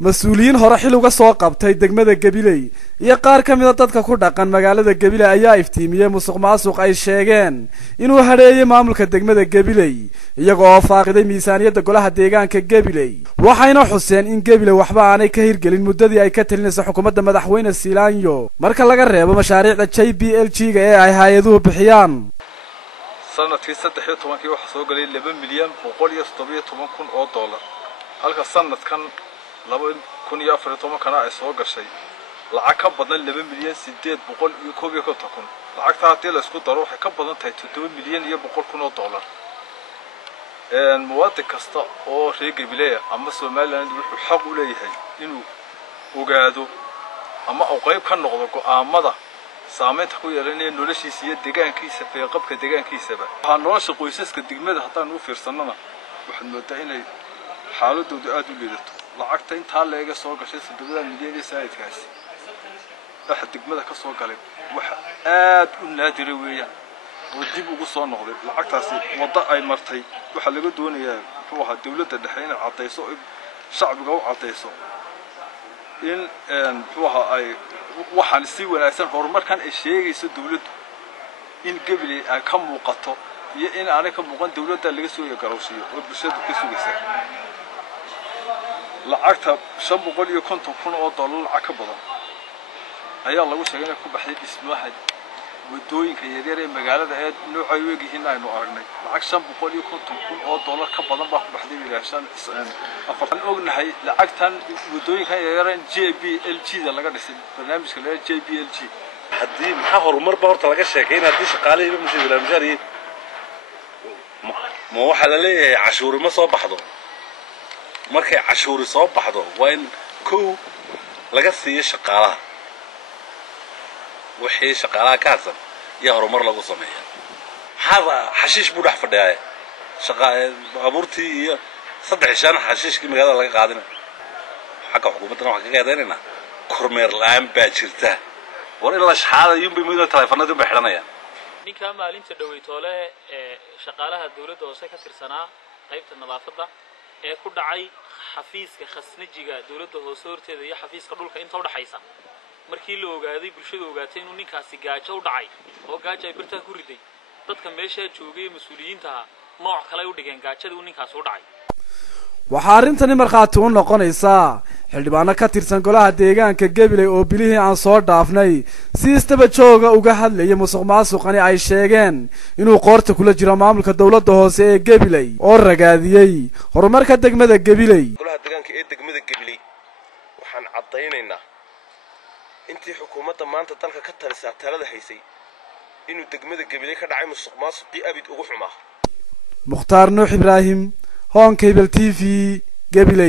مسؤولين hore xil uga soo qabtay degmada Gabiley iyo qaar ka mid ah dadka ku dhaqan magaalada Gabiley ayaa iftiimiyay musuqmaasuq ay sheegeen inuu hareeyay maamulka degmada Gabiley iyagoo faaqiday miisaaniyadda golaha deegaanka Gabiley waxayna xuseen in Gabiley waxba aanay ka hirgelin muddadii ay ka talinayso xukuumadda madaxweyne Siilaanyo marka laga reebo mashaariicda JPLG-ga ee ay hay'aduhu bixiyaan sanadkii 13 waxa soo galay 2 milyan 117 kun oo dollar halka sanadkan 2014 kana ay soo gashay lacag ka badan 2 milyan 811 kun lacagta hadii la isku daro waxay ka badan tahay 7 milyan iyo 100 kun oo dollar muwaadin kasta oo reer Gabiley ama Soomaaliland wuxuu xaq u leeyahay inuu ogaado ama uu qayb ka noqdo go'aamada saameynta ku yeelanaya noloshiisa iyo deegaankiisa feeqabka deegaankiisaba waxa nolosha qoysaska degmada haddaan u fiirsanana waxaad moodaa inay xaaladoodu aad u liidato lacagta inta leega soo gashay 7 milyan ee saayidkaasi waxa degmada ka soo galay waxa aad u naadir weeyaan oo dib ugu soo noqday lacagtaasi wada ay martay waxa laga doonayaa wuxuu ahaa dawladda dhexe inay cadeyso shacbiga u cadeyso in wuxuu ahaa ay waxaan si wanaagsan horumarkan ay sheegayso dawladdu in Gabiley ay ka muuqato iyo in aanay ka muuqan dawladda laga soo garowsiyo oo bulshada ka sugaysa lacagta 550 kun oo dollar lacag ka badan ayaa lagu sheegay in ku baxday dhismaha wadooyinka yaryar ee magaalada ee noocay weegihiin aynu aragnay lacag 550 kun oo dollar ka badan baa ku baxday wiilashan afar ognahay lacagtan wadooyinka yaryar ee JPLG-da laga dhisay barnaamijka la JPLG haddii maxaa horumar ba horta laga sheekay haddii shaqaaleeyba mushaariin ma waxa la leeyahay cashuur ma soo baxdo markay cashuur soo baxdo waa in koow laga siiyo shaqaalaha wixii shaqaalaha ka hadsan iyo horumar lagu sameeyo hada xashiish buu dhax fadhiyaa abuurtii iyo 3 shan xashiishkii magaalada laga qaadina xagga xukuumadda waxa ka qaadanayna kormeer la'aan baa jirta war in la shaxaada yumbi mid telefoonada ba xiranayaan ninka maalinta dhaweytoole ee shaqaalaha dawladda hoose ka tirsanaa qaybta nadaafadda ee ku dhacay xafiiska khasnajiga dawladda hoose horteeda iyo xafiiska dhulka inta u dhaxaysa markii la ogaaday bulshada ogaatay inuu ninkaasi gaajo u dhacay oo gaajo ay birta ku riday dadka meesha joogay mas'uuliyiinta nooc kale u dhigeen gaajada uu ninkaas u dhacay waxa arintani marxaati u noqonaysaa xildhibaano ka tirsan golaha deegaanka Gabiley oo bilihii aan soo dhaafnay si istaba jooga uga hadlayay musuqmaasuqani ay sheegeen inuu qoorta kula jiro maamulka dawladda hoose ee Gabiley oo ragaadiyay horumarka degmada Gabiley golaha deegaanka ee degmada Gabiley waxaan cadeynaynaa intii xukuumadda maanta dalka ka talisaa talada haysay inuu degmada Gabiley ka dhacay musuqmaasuqii abid ugu xumaa Mukhtaar Nuux Ibraahim Hon Cable TV Gabiley